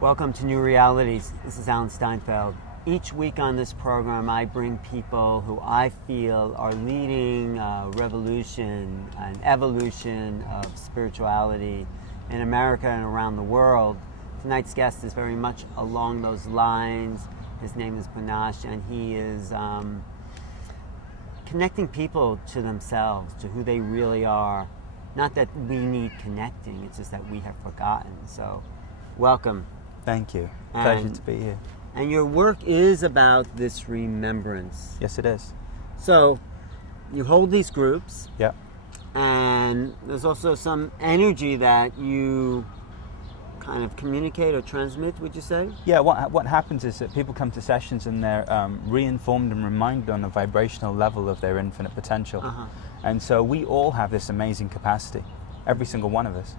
Welcome to New Realities. This is Alan Steinfeld. Each week on this program, I bring people who I feel are leading a revolution, an evolution of spirituality in America and around the world. Tonight's guest is very much along those lines. His name is Panash, and he is connecting people to themselves, to who they really are. Not that we need connecting, it's just that we have forgotten. So, welcome. Thank you. Pleasure to be here. And your work is about this remembrance. Yes, it is. So, you hold these groups. Yeah. And there's also some energy that you kind of communicate or transmit, would you say? Yeah, what happens is that people come to sessions and they're re-informed and reminded on a vibrational level of their infinite potential. And so we all have this amazing capacity, every single one of us.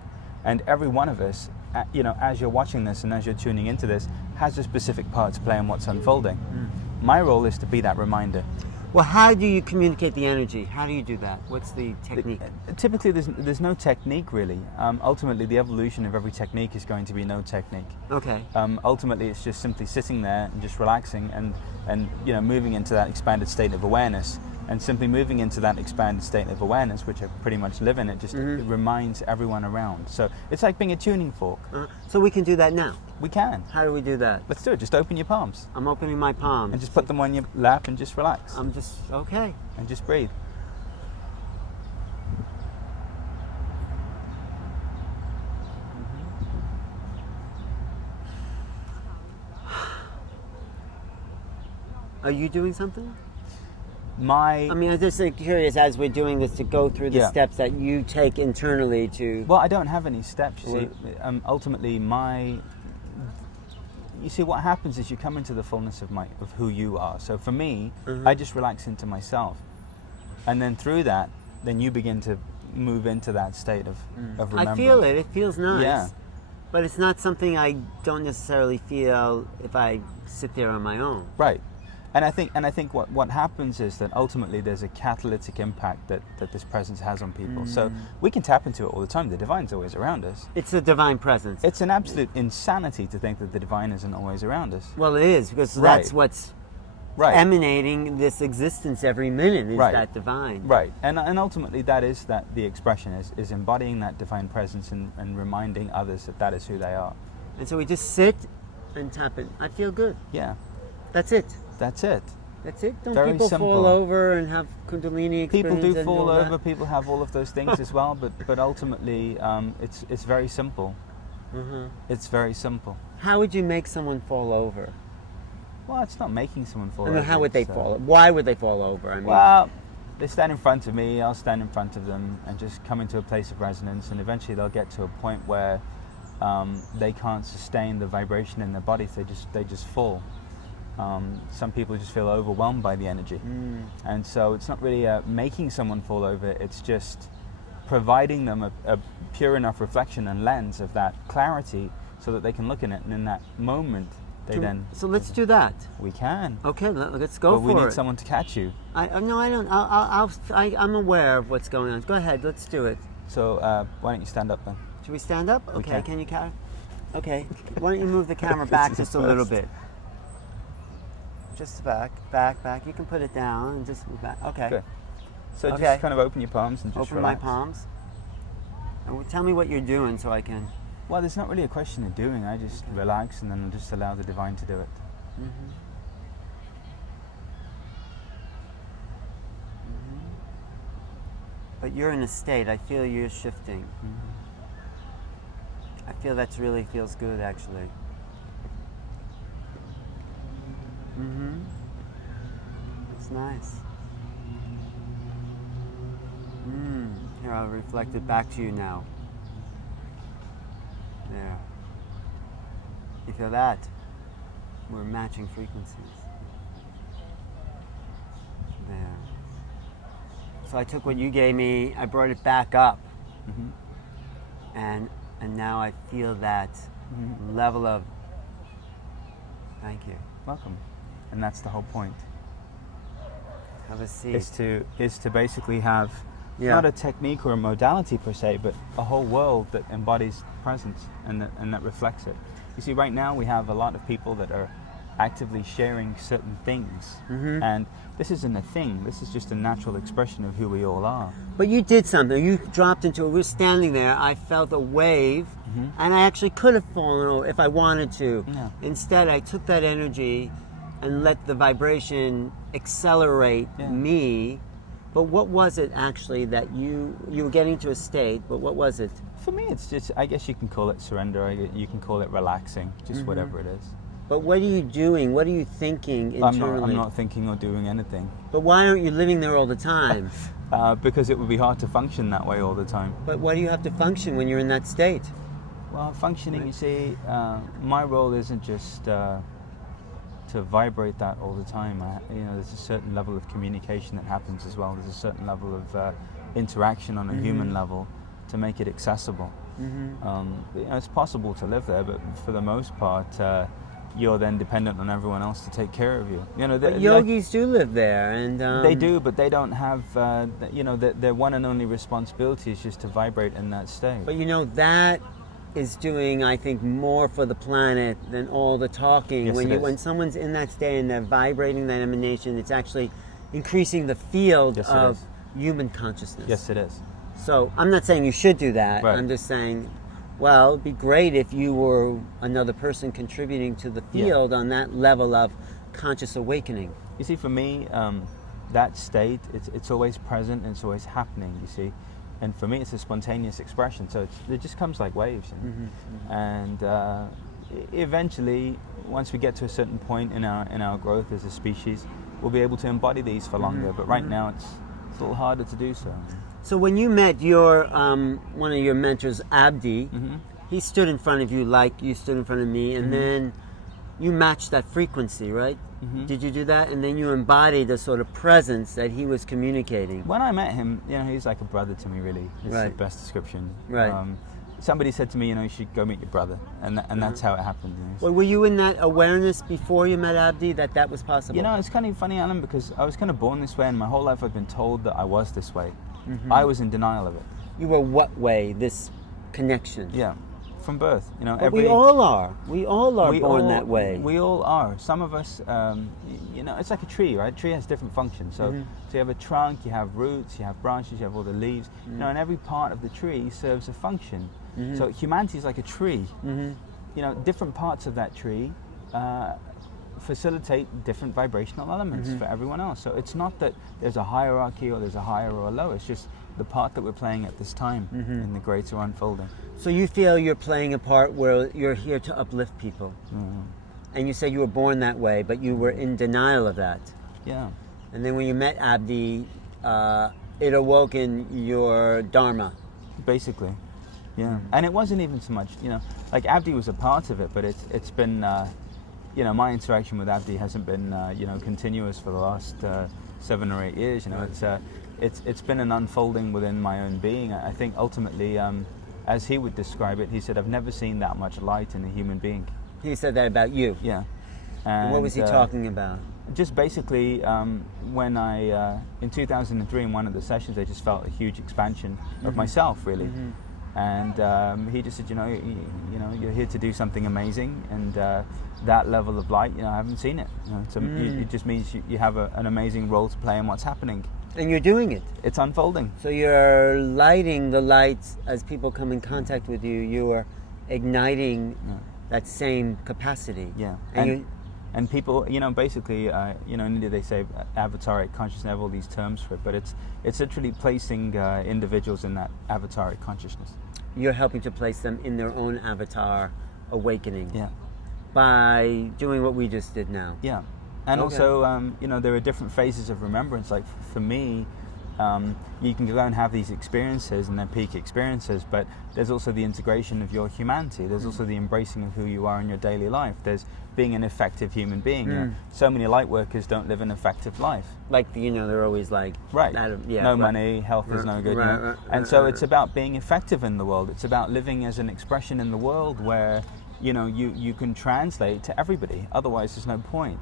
And every one of us, as you're watching this and as you're tuning into this, has a specific part to play in what's unfolding. My role is to be that reminder. Well, how do you communicate the energy? How do you do that? What's the technique? Typically, there's no technique, really. Ultimately, the evolution of every technique is going to be no technique. Okay. Ultimately, it's just simply sitting there and just relaxing and moving into that expanded state of awareness. And simply moving into that expanded state of awareness, which I pretty much live in, it reminds everyone around. So it's like being a tuning fork. So we can do that now? We can. How do we do that? Let's do it. Just open your palms. I'm opening my palms. And just put them on your lap and just relax. I'm just, okay. And just breathe. Are you doing something? I'm just curious as we're doing this to go through the steps that you take internally to... Well, I don't have any steps, you see. Ultimately, you see, what happens is you come into the fullness of who you are. So for me, I just relax into myself. And then through that, then you begin to move into that state of remembrance. I feel it. It feels nice. Yeah. But it's not something I don't necessarily feel if I sit there on my own. Right. And I think what happens is that ultimately there's a catalytic impact that this presence has on people. So we can tap into it all the time. The divine's always around us. It's a divine presence. It's an absolute insanity to think that the divine isn't always around us. Well, it is, because that's what's emanating this existence every minute is that divine. Right. And ultimately that is the expression is embodying that divine presence and reminding others that is who they are. And so we just sit and tap it. I feel good. Yeah. That's it. That's it. That's it. Don't Very people simple. Fall over and have Kundalini experience? People do fall over. That? People have all of those things as well. But ultimately, it's very simple. It's very simple. How would you make someone fall over? Well, it's not making someone fall over. And how would they fall? Why would they fall over? Well, they stand in front of me. I'll stand in front of them and just come into a place of resonance. And eventually, they'll get to a point where they can't sustain the vibration in their body. So they just fall. Some people just feel overwhelmed by the energy. And so it's not really making someone fall over, it's just providing them a pure enough reflection and lens of that clarity so that they can look in it, and in that moment So let's do that. We can. Okay, let's go for it. But we need someone to catch you. No, I don't. I'm aware of what's going on. Go ahead, let's do it. So why don't you stand up then? Should we stand up? Okay, can you carry? Okay, why don't you move the camera This back is just a little bit? Just back. You can put it down and just move back. Okay. Good. So just kind of open your palms and just open relax. my palms. And tell me what you're doing so I can... Well, there's not really a question of doing. I just relax and then just allow the divine to do it. But you're in a state. I feel you're shifting. I feel that really feels good, actually. It's nice. Here, I'll reflect it back to you now. There. You feel that? We're matching frequencies. There. So I took what you gave me, I brought it back up. And now I feel that level of... Thank you. Welcome. And that's the whole point. Have a seat. Is to basically have not a technique or a modality per se, but a whole world that embodies presence and that reflects it. You see, right now we have a lot of people that are actively sharing certain things, and this isn't a thing. This is just a natural expression of who we all are. But you did something. You dropped into it. We were standing there. I felt a wave, and I actually could have fallen over if I wanted to. Yeah. Instead, I took that energy and let the vibration accelerate me. But what was it actually that you were getting to a state, but what was it? For me, it's just, I guess you can call it surrender, you can call it relaxing, just whatever it is. But what are you doing? What are you thinking internally? I'm not thinking or doing anything. But why aren't you living there all the time? Because it would be hard to function that way all the time. But why do you have to function when you're in that state? Well, functioning, you see, my role isn't just to vibrate that all the time. There's a certain level of communication that happens as well. There's a certain level of interaction on a human level to make it accessible. It's possible to live there, but for the most part, you're then dependent on everyone else to take care of you. But yogis do live there, and they do, but they don't have. Their one and only responsibility is just to vibrate in that state. But that is doing, I think, more for the planet than all the talking. Yes, when someone's in that state and they're vibrating that emanation, it's actually increasing the field of human consciousness. Yes, it is. So I'm not saying you should do that. Right. I'm just saying, well, it'd be great if you were another person contributing to the field on that level of conscious awakening. You see, for me, that state, it's always present and it's always happening, you see. And for me, it's a spontaneous expression, so it just comes like waves. And eventually, once we get to a certain point in our growth as a species, we'll be able to embody these for longer. But right now, it's a little harder to do so. So when you met your one of your mentors, Abdi, he stood in front of you like you stood in front of me, and then you matched that frequency, right? Did you do that? And then you embodied the sort of presence that he was communicating. When I met him, he's like a brother to me, really. It's the best description. Right. Somebody said to me, you should go meet your brother, and that's how it happened. Well, were you in that awareness before you met Abdi that was possible? It's kind of funny, Alan, because I was kind of born this way, and my whole life I've been told that I was this way. I was in denial of it. You were what way? This connection? Yeah, from birth. But we all are. We all are born that way. We all are. Some of us, it's like a tree, right? A tree has different functions. So you have a trunk, you have roots, you have branches, you have all the leaves. And every part of the tree serves a function. So humanity is like a tree. Different parts of that tree facilitate different vibrational elements for everyone else. So it's not that there's a hierarchy or there's a higher or a lower. It's just the part that we're playing at this time in the greater unfolding. So you feel you're playing a part where you're here to uplift people. And you say you were born that way, but you were in denial of that. Yeah. And then when you met Abdi, it awoke in your dharma. Basically. Yeah. And it wasn't even so much, like Abdi was a part of it, but it's been my interaction with Abdi hasn't been, continuous for the last 7 or 8 years. It's been an unfolding within my own being. I think ultimately, as he would describe it, he said, "I've never seen that much light in a human being." He said that about you? Yeah. And what was he talking about? Just basically, when I, in 2003, in one of the sessions, I just felt a huge expansion of myself, really. And he just said, you're here to do something amazing, and that level of light, I haven't seen it. So it just means you have an amazing role to play in what's happening. And you're doing it. It's unfolding. So you're lighting the lights as people come in contact with you. You are igniting that same capacity. Yeah. And people, basically, in India they say avataric consciousness, they have all these terms for it, but it's literally placing individuals in that avataric consciousness. You're helping to place them in their own avatar awakening. Yeah. By doing what we just did now. Yeah. And also, there are different phases of remembrance. Like for me, you can go and have these experiences and they're peak experiences, but there's also the integration of your humanity. There's also the embracing of who you are in your daily life. There's being an effective human being. So many light workers don't live an effective life. Like, they're always like... Right. No money, health is no good. And so it's about being effective in the world. It's about living as an expression in the world where you can translate to everybody. Otherwise, there's no point.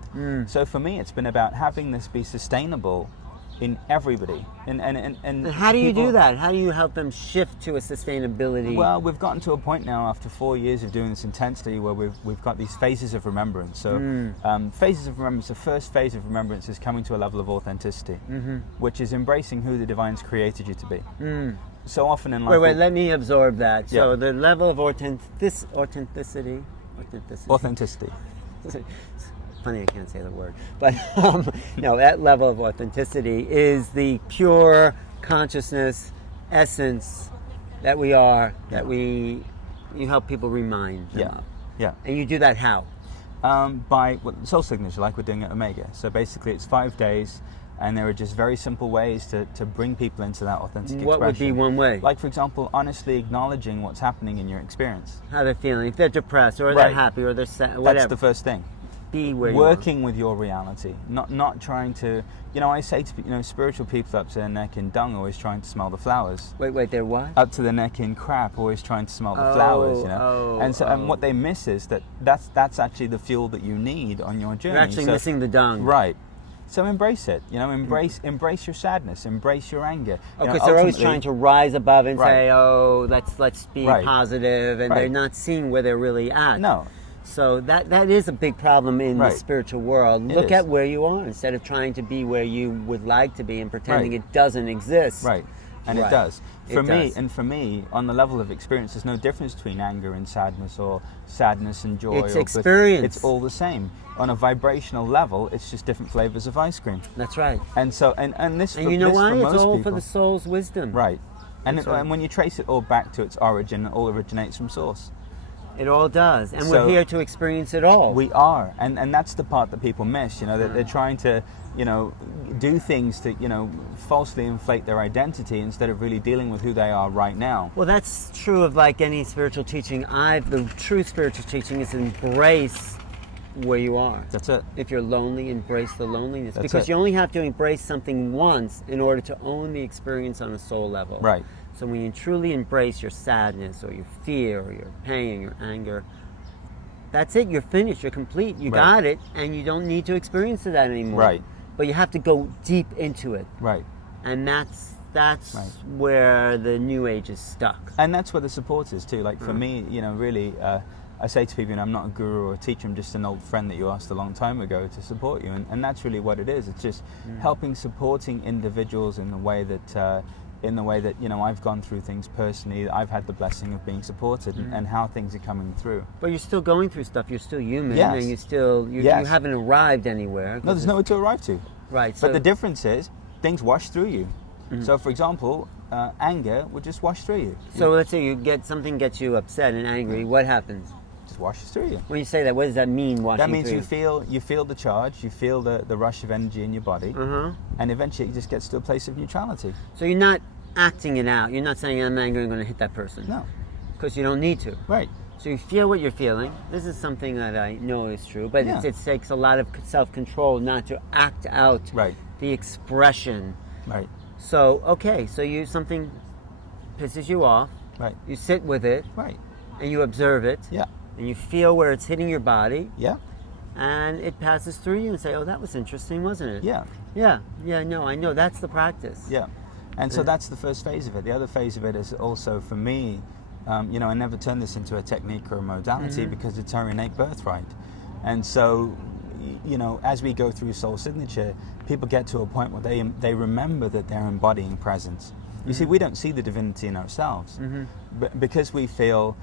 So for me, it's been about having this be sustainable in everybody. And how do you do that? How do you help them shift to a sustainability? Well, we've gotten to a point now after 4 years of doing this intensely where we've got these phases of remembrance. So phases of remembrance, the first phase of remembrance is coming to a level of authenticity, which is embracing who the Divine's created you to be. So often in life... Wait, let me absorb that. So the level of authenticity. Funny I can't say the word, but no, that level of authenticity is the pure consciousness essence that we are, that you help people remind them of. Yeah. And you do that how? By soul signature, like we're doing at Omega. So basically it's 5 days, and there are just very simple ways to bring people into that authentic expression. What would be one way? Like, for example, honestly acknowledging what's happening in your experience. How they're feeling, if they're depressed, or they're happy, or they're sad, whatever. That's the first thing. Be where Working with your reality, not trying to, I say to, spiritual people up to their neck in dung, always trying to smell the flowers. Wait, they're what? Up to their neck in crap, always trying to smell the flowers, And what they miss is that's actually the fuel that you need on your journey. You're actually missing the dung. Right. So embrace it, embrace your sadness, embrace your anger. Because they're always trying to rise above and say, let's be positive, and they're not seeing where they're really at. No. So that is a big problem in the spiritual world. Look at where you are instead of trying to be where you would like to be and pretending it doesn't exist. Right. And it does. For me, on the level of experience, there's no difference between anger and sadness, or sadness and joy. It's experience. It's all the same. On a vibrational level, it's just different flavors of ice cream. That's right. And so, and this, and you know why? It's all people, for the soul's wisdom. Right. And when you trace it all back to its origin, it all originates from source. It all does, and we're here to experience it all. We are, and that's the part that people miss. That they're trying to, do things to, falsely inflate their identity instead of really dealing with who they are right now. Well, that's true of like any spiritual teaching. The true spiritual teaching is embrace where you are. That's it. If you're lonely, embrace the loneliness, because you only have to embrace something once in order to own the experience on a soul level. Right. So when you truly embrace your sadness or your fear or your pain, your anger, that's it. You're finished. You're complete. You got it, and you don't need to experience that anymore. Right. But you have to go deep into it. Right. And that's where the New Age is stuck. And that's where the support is too. Like for me, really, I say to people, I'm not a guru or a teacher. I'm just an old friend that you asked a long time ago to support you, and that's really what it is. It's just helping, supporting individuals in the way that. I've gone through things personally. I've had the blessing of being supported, and how things are coming through. But you're still going through stuff. You're still human, yes. and you haven't arrived anywhere. No, there's nowhere to arrive to. Right. But the difference is things wash through you. So, for example, anger will just wash through you. So let's say something gets you upset and angry. What happens? Just washes through you. When you say that, what does that mean? That means you feel the charge, you feel the rush of energy in your body, and eventually it just gets to a place of neutrality. So you're not acting it out. You're not saying, I'm angry, I'm going to hit that person. No. Because you don't need to. Right. So you feel what you're feeling. This is something that I know is true, but it takes a lot of self-control not to act out the expression. Right. So, so something pisses you off. Right. You sit with it. Right. And you observe it. Yeah. And you feel where it's hitting your body. Yeah. And it passes through you and say, oh, that was interesting, wasn't it? Yeah. Yeah. Yeah, no, I know. That's the practice. Yeah. And so that's the first phase of it. The other phase of it is also, for me, I never turn this into a technique or a modality because it's our innate birthright. And so, as we go through Soul Signature, people get to a point where they remember that they're embodying presence. You see, we don't see the divinity in ourselves. But because we feel,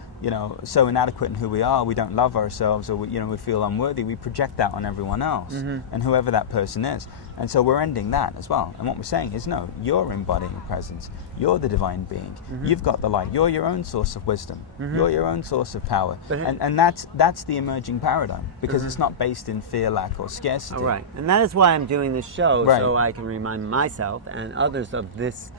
so inadequate in who we are, we don't love ourselves, or we feel unworthy, we project that on everyone else, and whoever that person is. And so we're ending that as well. And what we're saying is, no, you're embodying presence. You're the divine being. You've got the light. You're your own source of wisdom. You're your own source of power. And that's the emerging paradigm, because it's not based in fear, lack, or scarcity. All right. And that is why I'm doing this show, so I can remind myself and others of this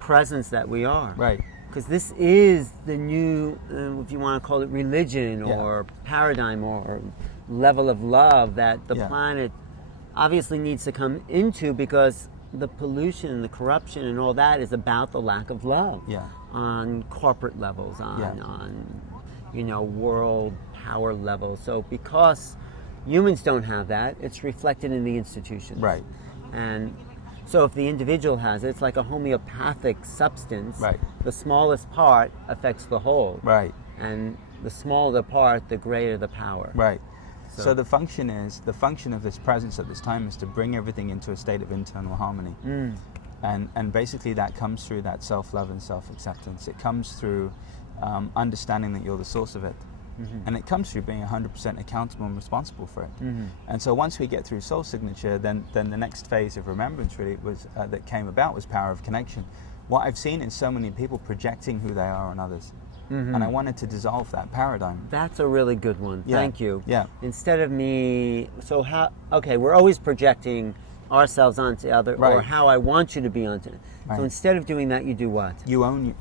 presence that we are. Right. Because this is the new, if you want to call it religion or paradigm or level of love that the planet obviously needs to come into, because the pollution, the corruption and all that is about the lack of love on corporate levels, on world power levels. So because humans don't have that, it's reflected in the institutions. Right. And So if the individual has it, it's like a homeopathic substance. Right. The smallest part affects the whole. Right. And the smaller the part, the greater the power. Right. So the function of this presence at this time is to bring everything into a state of internal harmony. And basically that comes through that self-love and self-acceptance. It comes through understanding that you're the source of it. And it comes through being 100% accountable and responsible for it. And so once we get through soul signature, then the next phase of remembrance really was that came about was power of connection. What I've seen is so many people projecting who they are on others. And I wanted to dissolve that paradigm. That's a really good one. Yeah. Thank you. Yeah. Instead of me, we're always projecting ourselves onto the other, or Right. how I want you to be onto. Right. So instead of doing that, you do what? You own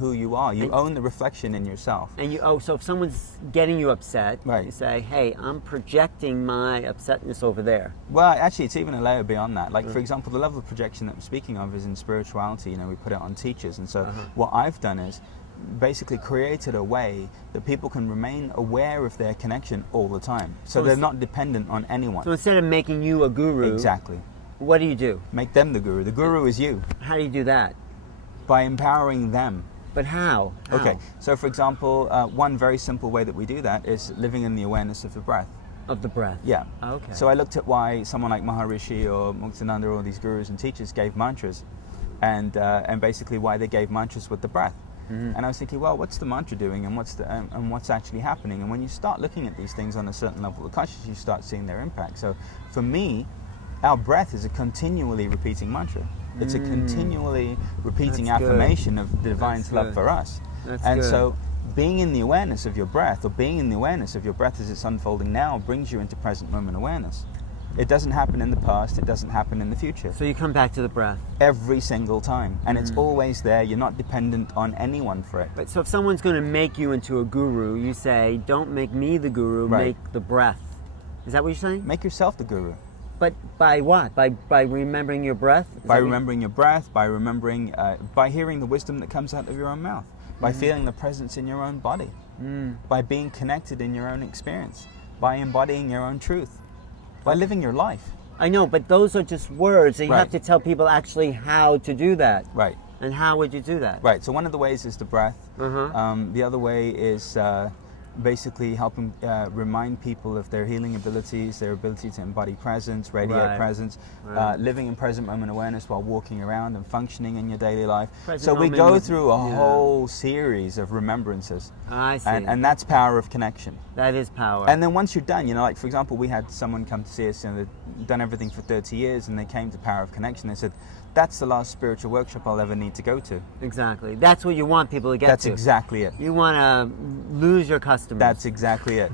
who you are. You own the reflection in yourself. And so if someone's getting you upset, Right. you say, "Hey, I'm projecting my upsetness over there." Well, actually, it's even a layer beyond that. Like, for example, the level of projection that I'm speaking of is in spirituality. You know, we put it on teachers. And so what I've done is basically created a way that people can remain aware of their connection all the time. So they're not dependent on anyone. So instead of making you a guru, Exactly. what do you do? Make them the guru. The guru is you. How do you do that? By empowering them. But how? Okay. So, for example, one very simple way that we do that is living in the awareness of the breath. Of the breath. Yeah. Okay. So I looked at why someone like Maharishi or Muktananda or all these gurus and teachers gave mantras, and basically why they gave mantras with the breath. And I was thinking, well, what's the mantra doing, and what's actually happening? And when you start looking at these things on a certain level of consciousness, you start seeing their impact. So for me, our breath is a continually repeating mantra. It's a continually repeating That's good. affirmation of the divine's That's love good. for us. That's And good. so being in the awareness of your breath, or being in the awareness of your breath as it's unfolding now, brings you into present moment awareness. It doesn't happen in the past, it doesn't happen in the future. So you come back to the breath. Every single time. And it's always there. You're not dependent on anyone for it. But so if someone's going to make you into a guru, you say, "Don't make me the guru, Right. make the breath." Is that what you're saying? Make yourself the guru. But by what? By remembering your breath? Is By that what- remembering your breath, by remembering, by hearing the wisdom that comes out of your own mouth, by feeling the presence in your own body, by being connected in your own experience, by embodying your own truth, by living your life. I know, but those are just words, and you Right. have to tell people actually how to do that. Right. And how would you do that? Right. So one of the ways is the breath. Uh-huh. The other way is basically helping remind people of their healing abilities, their ability to embody presence, radiate Right. presence, Right. living in present moment awareness while walking around and functioning in your daily life. Present So we moment go with- through a yeah. whole series of remembrances. I see. And that's power of connection. That is power. And then once you're done, you know, like for example, we had someone come to see us and they'd done everything for 30 years and they came to Power of Connection. They said, that's the last spiritual workshop I'll ever need to go to. Exactly. That's what you want people to get That's to. exactly it. You want to lose your customers. That's exactly it.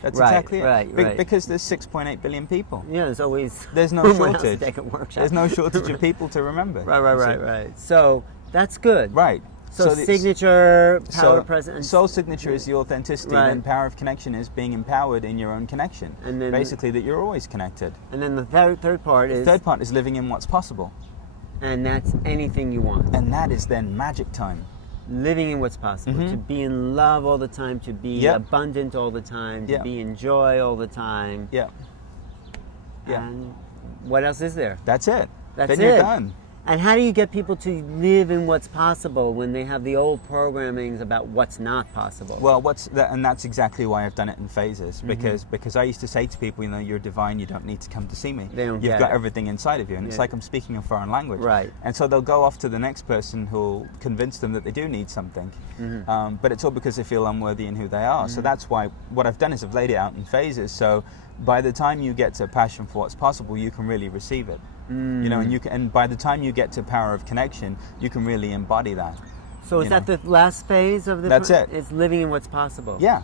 That's Right, exactly it. right. Because there's 6.8 billion people. Yeah, there's always There's no someone else to shortage. take a workshop. There's no shortage of people to remember. Right. So that's good. Right. So the- signature, power, so presence. soul signature is the authenticity, Right. and power of connection is being empowered in your own connection. And then- basically that you're always connected. And then the third part is, Third part is living in what's possible. and that's anything you want. And that is then magic time. Living in what's possible. To be in love all the time, to be Yep. abundant all the time, to Yep. be in joy all the time. Yeah. Yeah. And what else is there? That's it. That's then you're it. done. And how do you get people to live in what's possible when they have the old programmings about what's not possible? Well, and that's exactly why I've done it in phases, because I used to say to people, you know, you're divine, you don't need to come to see me. They don't You've get got it. everything inside of you, and it's Yeah. like I'm speaking a foreign language. Right. And so they'll go off to the next person who'll convince them that they do need something, but it's all because they feel unworthy in who they are. So that's why what I've done is I've laid it out in phases. So by the time you get to passion for what's possible, you can really receive it. You know, and by the time you get to power of connection, you can really embody that. So is you that know. the last phase of the? That's it. It's living in what's possible. Yeah.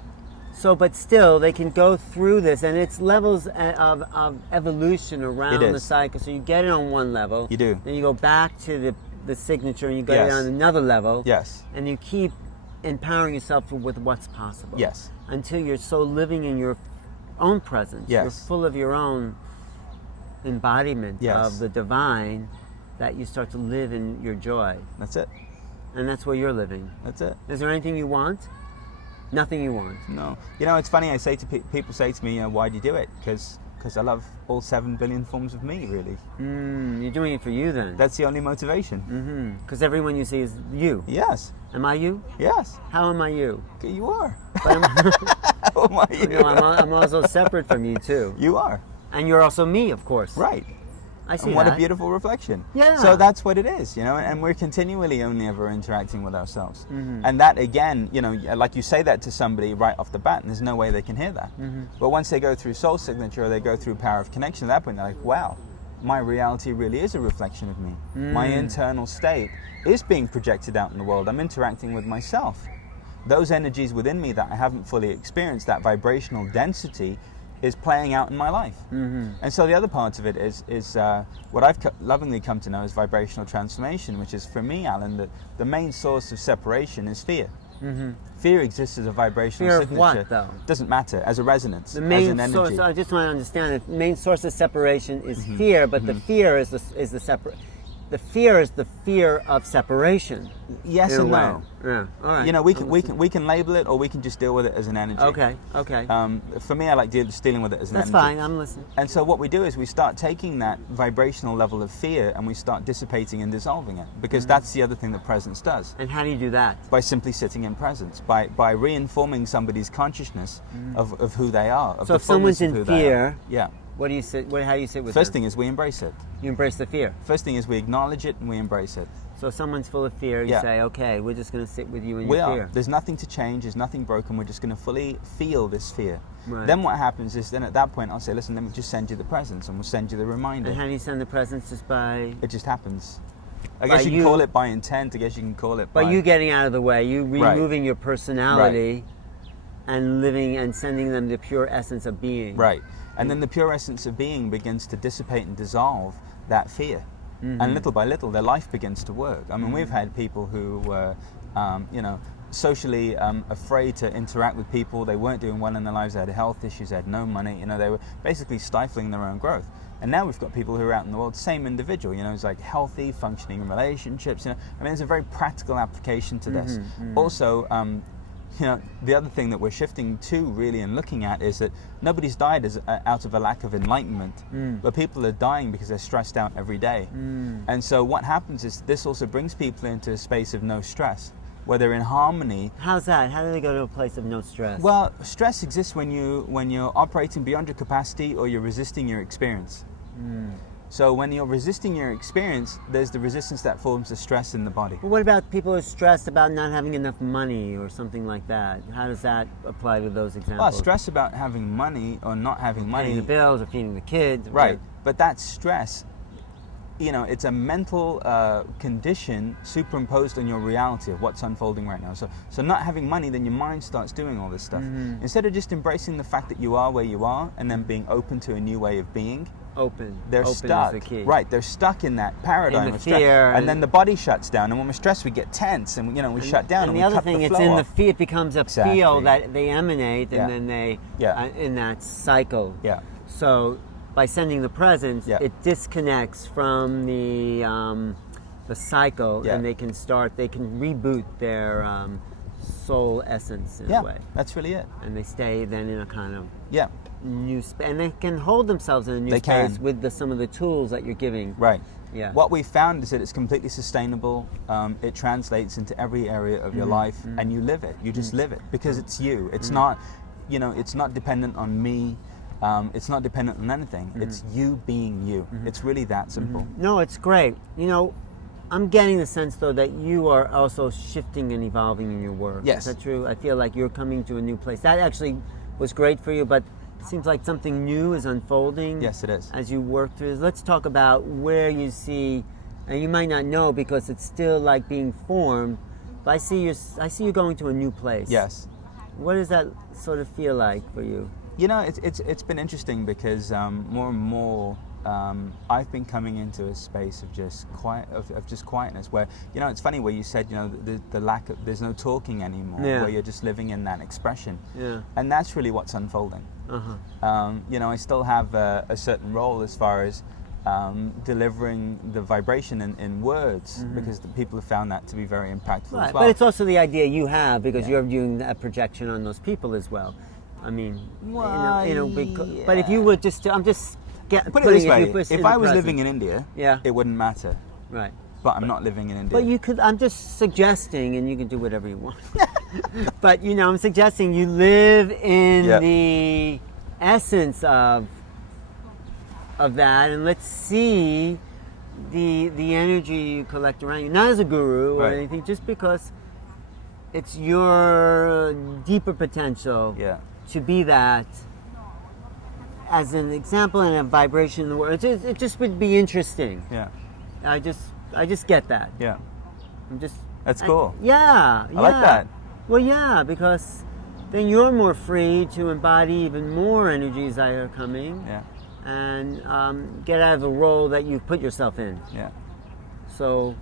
So, but still, they can go through this, and it's levels of evolution around It the is. cycle. So you get it on one level. You do. Then you go back to the signature, and you go Yes. down another level. Yes. And you keep empowering yourself with what's possible. Yes. Until you're so living in your own presence. Yes. You're full of your own embodiment Yes. of the divine, that you start to live in your joy. That's it. And that's where you're living. That's it. Is there anything you want? Nothing you want. No. You know, it's funny. I say to people say to me, why do you do it? Because because I love all 7 billion forms of me, really. You're doing it for you then. That's the only motivation. Because everyone you see is you. Yes. Am I you? Yes. How am I you? You are. But How am I you? you know, I'm also separate from you too. You are. And you're also me, of course. Right. I see And what that. a beautiful reflection. Yeah. So that's what it is, you know, and we're continually only ever interacting with ourselves. And that, again, you know, like you say that to somebody right off the bat, and there's no way they can hear that. But once they go through soul signature or they go through power of connection, at that point they're like, wow, my reality really is a reflection of me. My internal state is being projected out in the world. I'm interacting with myself. Those energies within me that I haven't fully experienced, that vibrational density, is playing out in my life. And so the other part of it is what I've lovingly come to know as vibrational transformation, which is, for me, Alan, that the main source of separation is fear. Fear exists as a vibrational Fear signature. of what, though? Doesn't matter, as a resonance, The as main an energy. source, I just want to understand, the main source of separation is fear, but the fear is the separate. The fear is the fear of separation. Yes in a and way. no. Yeah. All right. You know, we can label it, or we can just deal with it as an energy. Okay. For me, I like dealing with it as an That's energy. fine. I'm listening. And so what we do is we start taking that vibrational level of fear and we start dissipating and dissolving it, because that's the other thing that presence does. And how do you do that? By simply sitting in presence, by reinforming somebody's consciousness of who they are. Of So the if someone's fullness of in who they are. fear, yeah. What do you sit? How do you sit with First them? thing is we embrace it. You embrace the fear. First thing is we acknowledge it and we embrace it. So if someone's full of fear, you Yeah. say, okay, we're just going to sit with you in We your are. fear. There's nothing to change. There's nothing broken. We're just going to fully feel this fear. Right. Then what happens is, then at that point, I'll say, listen, let me just send you the presence, and we'll send you the reminder. And how do you send the presence? Just by It just happens. I By guess you you- can call it by intent. I guess you can call it by... you getting out of the way, you Right. removing your personality, and living and sending them the pure essence of being. Right. And then the pure essence of being begins to dissipate and dissolve that fear. And little by little, their life begins to work. I mean, we've had people who were, socially afraid to interact with people. They weren't doing well in their lives. They had health issues. They had no money. You know, they were basically stifling their own growth. And now we've got people who are out in the world, same individual. You know, it's like healthy, functioning relationships. You know, I mean, there's a very practical application to this. Also, you know, the other thing that we're shifting to really and looking at is that nobody's died out of a lack of enlightenment, but people are dying because they're stressed out every day. And so what happens is this also brings people into a space of no stress, where they're in harmony. How's that? How do they go to a place of no stress? Well, stress exists when you're operating beyond your capacity or you're resisting your experience. So when you're resisting your experience, there's the resistance that forms the stress in the body. But what about people who are stressed about not having enough money or something like that? How does that apply to those examples? Well, stress about having money or not having money. Paying the bills or feeding the kids. Right. But that stress, you know, it's a mental condition superimposed on your reality of what's unfolding right now. So not having money, then your mind starts doing all this stuff. Instead of just embracing the fact that you are where you are and then being open to a new way of being, they're stuck. Is the key. Right, they're stuck in that paradigm In the of stress. fear And then the body shuts down, and when we're stressed, we get tense, and we shut down, And and the we other cut thing, the it's flow in off. the feel. It becomes a Exactly. feel that they emanate, Yeah. and then they Yeah. in that cycle. Yeah. So by sending the presence, Yeah. it disconnects from the cycle, Yeah. and they can reboot their soul essence in Yeah, a way, that's really it. and they stay then in a kind of Yeah, new space, and they can hold themselves in a new They space can. with some of the tools that you're giving. right. Yeah. What we found is that it's completely sustainable. It translates into every area of your life, and you live it. You just live it because it's you. It's not, it's not dependent on me. It's not dependent on anything. It's you being you. It's really that simple. No, it's great. I'm getting the sense, though, that you are also shifting and evolving in your work. Yes. Is that true? I feel like you're coming to a new place. That actually was great for you, but it seems like something new is unfolding. Yes, it is. As you work through this. Let's talk about where you see, and you might not know because it's still like being formed, but I see you going to a new place. Yes. What does that sort of feel like for you? It's been interesting because more and more I've been coming into a space of just quietness where, it's funny where you said, the lack of, there's no talking anymore, Yeah. where you're just living in that expression. Yeah. And that's really what's unfolding. I still have a certain role as far as delivering the vibration in words, because the people have found that to be very impactful Right, as well. but it's also the idea you have because you're doing a projection on those people as well. I mean, Well, but if you would just, I'm just put it this way: if I was living in India, yeah, it wouldn't matter. Right. But I'm not living in India. But you could. I'm just suggesting, and you can do whatever you want. But I'm suggesting you live in the essence of that, and let's see the energy you collect around you. Not as a guru or anything, just because it's your deeper potential to be that. As an example and a vibration in the world, it just would be interesting. Yeah. I just get that. Yeah. That's cool. I like that. Well, yeah, because then you're more free to embody even more energies that are coming. Yeah. And get out of the role that you've put yourself in. Yeah. So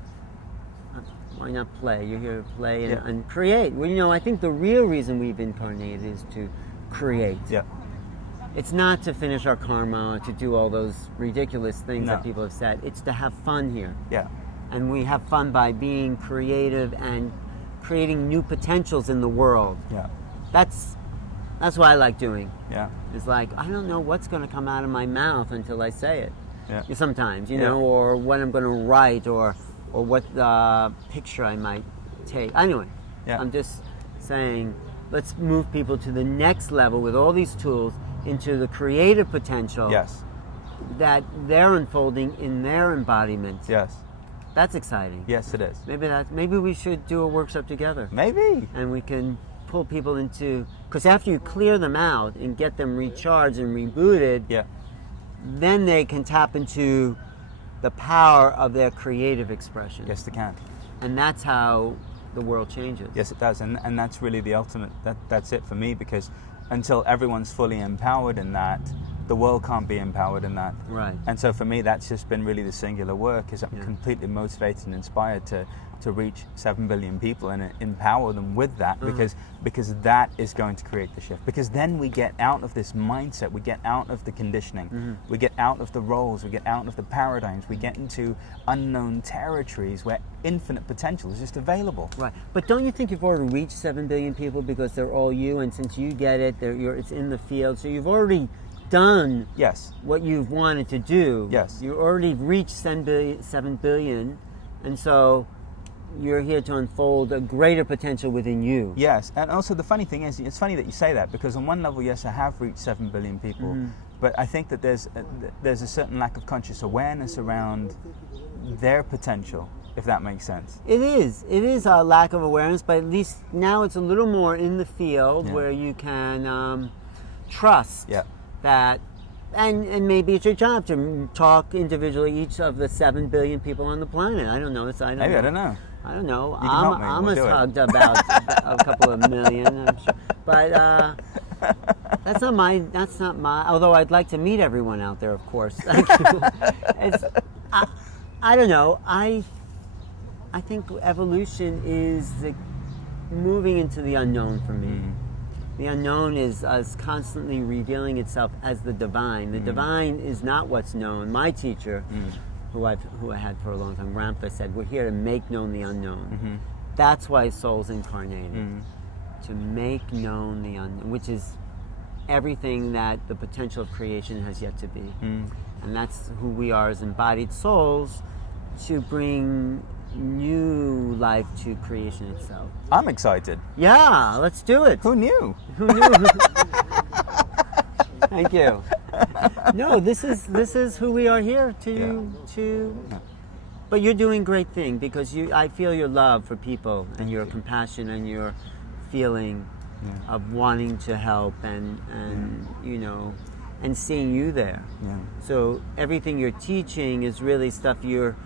why not play? You're here to play and create. Well, I think the real reason we've incarnated is to create. Yeah. It's not to finish our karma, to do all those ridiculous things that people have said. It's to have fun here. Yeah. And we have fun by being creative and creating new potentials in the world. Yeah. That's what I like doing. Yeah. It's like, I don't know what's going to come out of my mouth until I say it. Yeah. Sometimes, or what I'm going to write or what picture I might take. Anyway, I'm just saying, let's move people to the next level with all these tools into the creative potential that they're unfolding in their embodiment. Yes. That's exciting. Yes, it is. Maybe we should do a workshop together. Maybe. And we can pull people into, because after you clear them out and get them recharged and rebooted, then they can tap into the power of their creative expression. Yes, they can. And that's how the world changes. Yes, it does. And that's really the ultimate, that's it for me, because until everyone's fully empowered in that, the world can't be empowered in that. Right. And so for me, that's just been really the singular work, is I'm completely motivated and inspired to reach 7 billion people and empower them with that, because that is going to create the shift. Because then we get out of this mindset, we get out of the conditioning, we get out of the roles, we get out of the paradigms, we get into unknown territories where infinite potential is just available. Right. But don't you think you've already reached 7 billion people because they're all you, and since you get it, it's in the field, so you've already done what you've wanted to do. Yes. You already reached 7 billion, and so you're here to unfold a greater potential within you. Yes, and also the funny thing is, it's funny that you say that, because on one level, yes, I have reached 7 billion people, but I think that there's a certain lack of conscious awareness around their potential, if that makes sense. It is a lack of awareness, but at least now it's a little more in the field where you can trust that, and maybe it's your job to talk individually each of the 7 billion people on the planet. I don't know. I don't know. I don't know. You can help me. I'm We'll as do it. hugged about a couple of million, I'm sure. But that's not my. Although I'd like to meet everyone out there, of course. Thank you. I don't know. I think evolution is moving into the unknown for me. The unknown is us constantly revealing itself as the divine. The divine is not what's known. My teacher, who I had for a long time, Ramtha, said, we're here to make known the unknown. That's why soul's incarnated. To make known the unknown, which is everything that the potential of creation has yet to be. And that's who we are as embodied souls, to bring new life to creation itself. I'm excited. Yeah, let's do it. Who knew? Who knew? Thank you. No, this is who we are here to. But you're doing great thing, because I feel your love for people and your compassion and your feeling of wanting to help and and seeing you there. So everything you're teaching is really stuff you're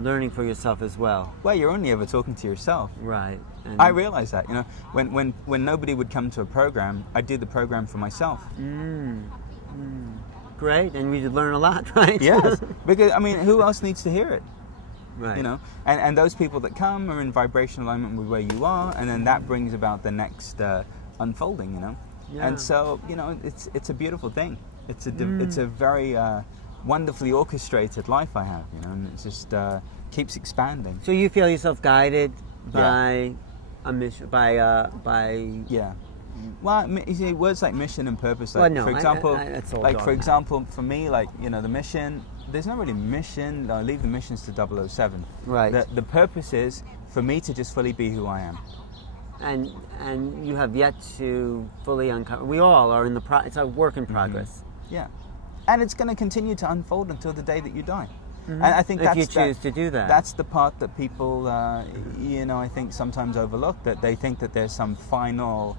learning for yourself as well. Well, you're only ever talking to yourself. Right. And I realize that, when nobody would come to a program, I'd do the program for myself. Great, and we did learn a lot, right? Yes, because who else needs to hear it? Right. And those people that come are in vibration alignment with where you are, and then that brings about the next unfolding. Yeah. And so it's a beautiful thing. It's a very wonderfully orchestrated life I have, and it just keeps expanding. So you feel yourself guided by a mission, by Well, you see, words like mission and purpose. Like, Well, no, for example, that's all like for dogma. example, for me, like the mission. There's not really mission. I leave the missions to 007. Right. The purpose is for me to just fully be who I am. And you have yet to fully uncover. We all are in the it's a work in progress. Yeah, and it's going to continue to unfold until the day that you die. Mm-hmm. And I think if you choose to do that. That's the part that people, I think sometimes overlook. That they think that there's some final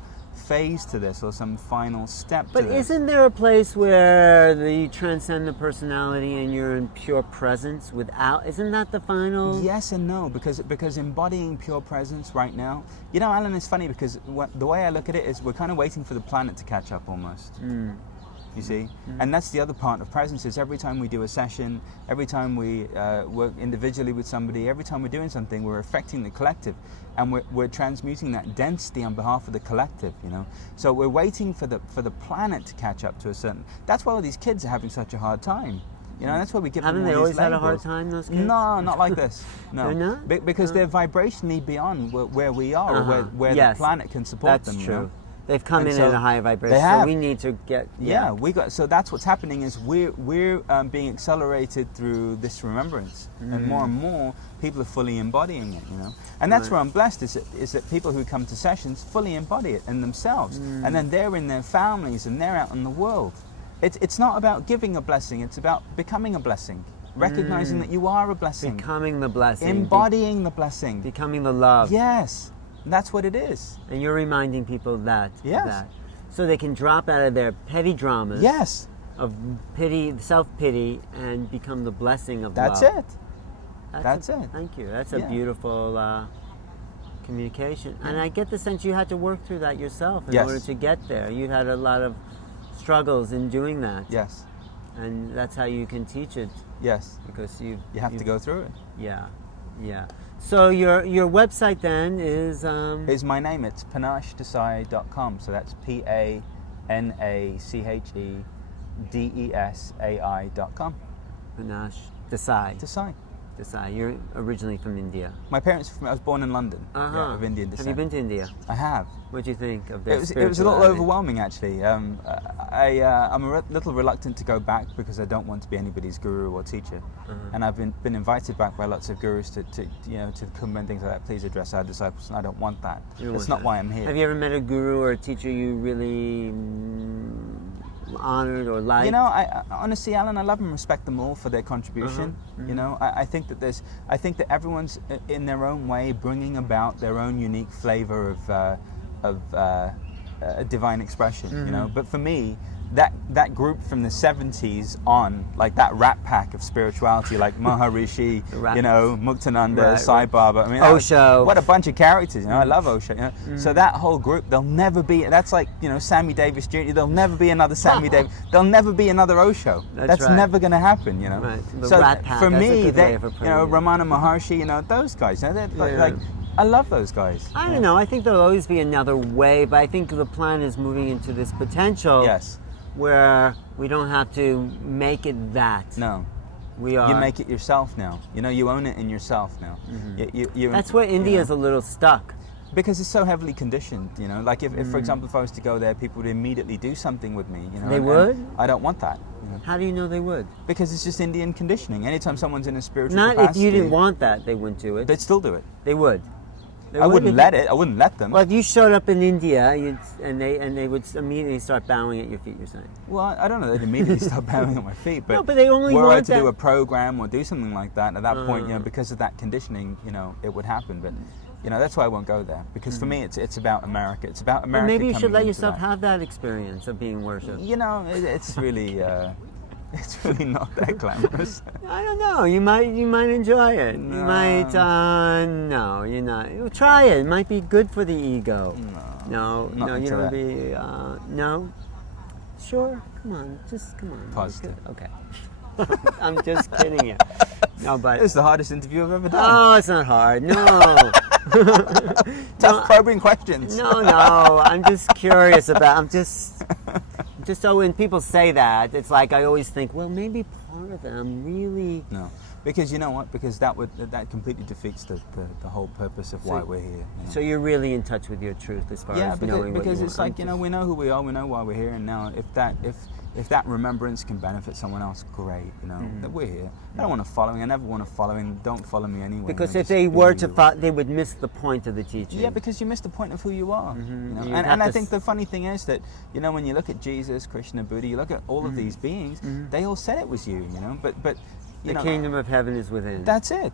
phase to this or some final step But to this. isn't there a place where you transcend the personality and you're in pure presence without? Isn't that the final? Yes and no, because embodying pure presence right now, Alan, it's funny because the way I look at it is we're kind of waiting for the planet to catch up almost. You see, and that's the other part of presence. Is every time we do a session, every time we work individually with somebody, every time we're doing something, we're affecting the collective, and we're transmuting that density on behalf of the collective. So we're waiting for the planet to catch up to a certain. That's why all these kids are having such a hard time. That's why we give them all Haven't they these always had a labels. hard time, those kids? No, not like this. No, They're not? Because they're vibrationally beyond where we are, or where Yes. the planet can support That's them. true. They've come And in so at a higher vibration. they have. So we need to get. Yeah, so that's what's happening is we're being accelerated through this remembrance, and more people are fully embodying it. And that's where I'm blessed is that people who come to sessions fully embody it in themselves, and then they're in their families and they're out in the world. It's not about giving a blessing; it's about becoming a blessing, recognizing that you are a blessing, Becoming the blessing. embodying the blessing, Becoming the love. Yes, that's what it is. And you're reminding people that. Yes. That. So they can drop out of their petty dramas. Yes, Of pity, self-pity, and become the blessing of that's love. it. That's it. Thank you. That's a Yeah. beautiful communication. And I get the sense you had to work through that yourself in Yes. order to get there. You had a lot of struggles in doing that. Yes, And that's how you can teach it, yes. because You have to go through it. Yeah, yeah. So your website then is Is my name. It's panashdesai.com. So that's PANACHEDESAI.com. Panash Desai. Desai. Desai. You're originally from India. My parents. I was born in London. Yeah, of Indian descent. Have you been to India? I have. What do you think of their It was a little spirituality? overwhelming actually. I'm a little reluctant to go back because I don't want to be anybody's guru or teacher, and I've been invited back by lots of gurus to come and things like that. Please address our disciples, and I don't want that. You don't That's want not that. why I'm here. Have you ever met a guru or a teacher you really honored or liked? I honestly, Alan, I love and respect them all for their contribution. I think that everyone's in their own way bringing about their own unique flavor of divine expression. But for me, that group from the 70s on, like that rat pack of spirituality, like Maharishi, Muktananda, Right, Sai right. Baba. I mean, Osho. what a bunch of characters. I love Osho. So that whole group, there'll never be. That's like Sammy Davis Jr. There'll never be another Sammy Davis. There'll never be another Osho. That's right. never going to happen. Right. The So rat pack, for that's a me, good way of putting it. Ramana Maharshi, those guys. They're like I love those guys. I don't know. I think there'll always be another way, but I think the plan is moving into this potential Yes. where we don't have to make it that. No. We are. You make it yourself now. You own it in yourself now. That's where India is a little stuck. Because it's so heavily conditioned, Like if, for example, if I was to go there, people would immediately do something with me, They and would? I don't want that. How do you know they would? Because it's just Indian conditioning. Anytime someone's in a spiritual Not capacity, if you didn't want that, they wouldn't do it. they'd still do it. They would. They I would wouldn't if let you- it. I wouldn't let them. Well, if you showed up in India, and they would immediately start bowing at your feet. You're saying. Well, I don't know. They'd immediately start bowing at my feet. But, No, but they only were I want to do that- a program or do something like that, at that point, because of that conditioning, it would happen. But that's why I won't go there. Because for me, it's about America. It's about Well, America. maybe you should coming let into yourself that. have that experience of being worshipped. It's really. It's really not that glamorous. I don't know. You might enjoy it. You No. might. No, you're not. Try it. It might be good for the ego. No, Not you into don't that. be. No. Sure. Come on. Just come on. Positive. Okay. I'm just kidding you. No, but. It's the hardest interview I've ever done. Oh, it's not hard. No. Tough probing questions. No. I'm just curious about. I'm just so when people say that, it's like I always think, well, maybe part of them really. No. Because you know what? Because that completely defeats the whole purpose of why we're here. You know? So you're really in touch with your truth as far as knowing what you because want. it's like, we know who we are, we know why we're here, and now if that remembrance can benefit someone else, great. That we're here. I don't want to follow him. I never want to follow him. Don't follow me anyway. Because if they were to follow, they would miss the point of the teaching. Yeah, because you miss the point of who you are. Mm-hmm. And I think the funny thing is that when you look at Jesus, Krishna, Buddha, you look at all of these beings, they all said it was you. But the kingdom of heaven is within. That's it.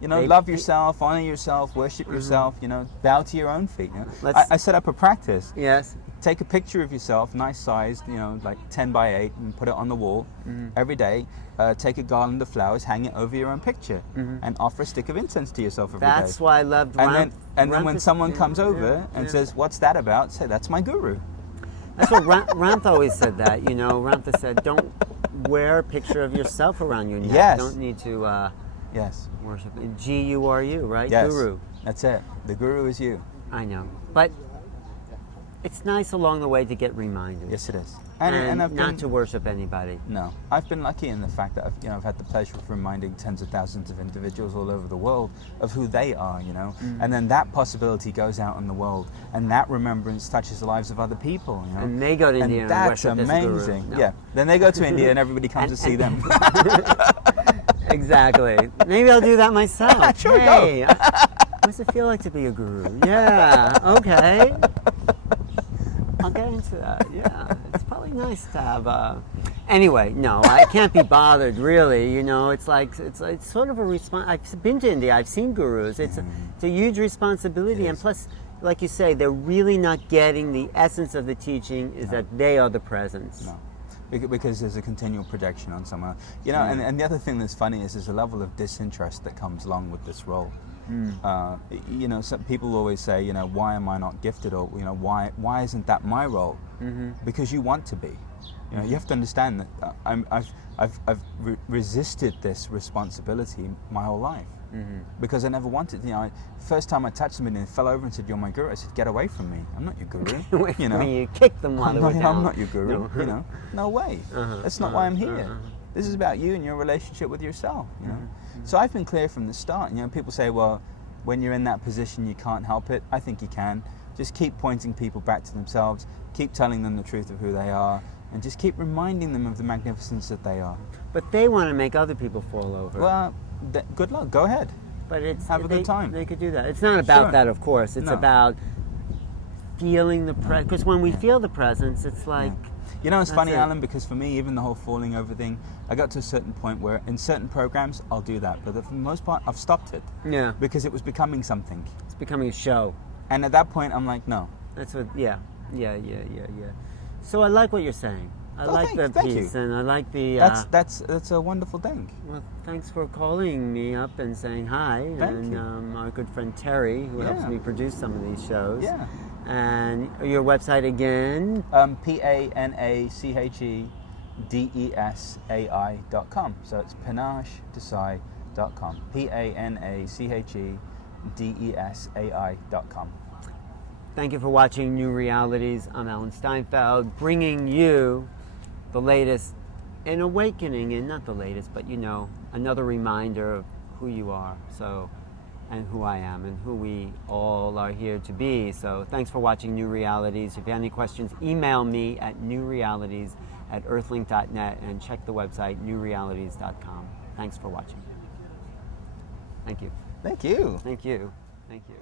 Love yourself, honor yourself, worship yourself. Bow to your own feet. I set up a practice. Yes. Take a picture of yourself, nice sized, like 10 by 8, and put it on the wall every day. Take a garland of flowers, hang it over your own picture, and offer a stick of incense to yourself every day. That's why I loved And then when someone comes over and says, "What's that about?" say, "That's my guru." That's what Ramtha always said. That Ramtha said, "Don't wear a picture of yourself around your neck. Yes. Don't need to Yes. worship." G-U-R-U, right? Yes. Guru. That's it. The guru is you. I know, but it's nice along the way to get reminded. Yes, it is. And I've not to worship anybody. No, I've been lucky in the fact that I've had the pleasure of reminding tens of thousands of individuals all over the world of who they are, and then that possibility goes out in the world, and that remembrance touches the lives of other people, And they go to India and that's worship amazing. No. Yeah, then they go to India and everybody comes to see them. Exactly. Maybe I'll do that myself. Sure, hey, what's it feel like to be a guru? Yeah. Okay. I'll get into that. Yeah, it's probably nice to have. Anyway, no, I can't be bothered. Really, it's like it's sort of a response. I've been to India. I've seen gurus. It's a huge responsibility, and plus, like you say, they're really not getting the essence of the teaching. Is that they are the presence. No. Because there's a continual projection on someone. And the other thing that's funny is there's a level of disinterest that comes along with this role. Some people always say, why am I not gifted, or why isn't that my role? Because you want to be. You have to understand that I've resisted this responsibility my whole life because I never wanted. First time I touched somebody and fell over and said, "You're my guru," I said, "Get away from me! I'm not your guru." You kicked them while they were down. I'm not your guru. No way. That's not why I'm here. This is about you and your relationship with yourself. So I've been clear from the start. People say, well, when you're in that position, you can't help it. I think you can. Just keep pointing people back to themselves. Keep telling them the truth of who they are. And just keep reminding them of the magnificence that they are. But they want to make other people fall over. Well, good luck. Go ahead. But have a good time. They could do that. It's not about that, of course. It's about feeling the presence. Because when we feel the presence, it's like... It's funny, Alan, because for me, even the whole falling over thing, I got to a certain point where in certain programs, I'll do that. But for the most part, I've stopped it. Yeah. Because it was becoming something. It's becoming a show. And at that point, I'm like, no. That's what, yeah. So I like what you're saying. I like the piece, and I like the... That's a wonderful thing. Well, thanks for calling me up and saying hi. Thank you. Our good friend Terry, who helps me produce some of these shows. Yeah. And your website again? PanashDesai.com. So it's PanashDesai.com. PanashDesai.com. Thank you for watching New Realities. I'm Alan Steinfeld, bringing you the latest in awakening, and not the latest, but another reminder of who you are. And who I am, and who we all are here to be. So thanks for watching New Realities. If you have any questions, email me at newrealities@earthlink.net and check the website newrealities.com. Thanks for watching. Thank you. Thank you. Thank you. Thank you.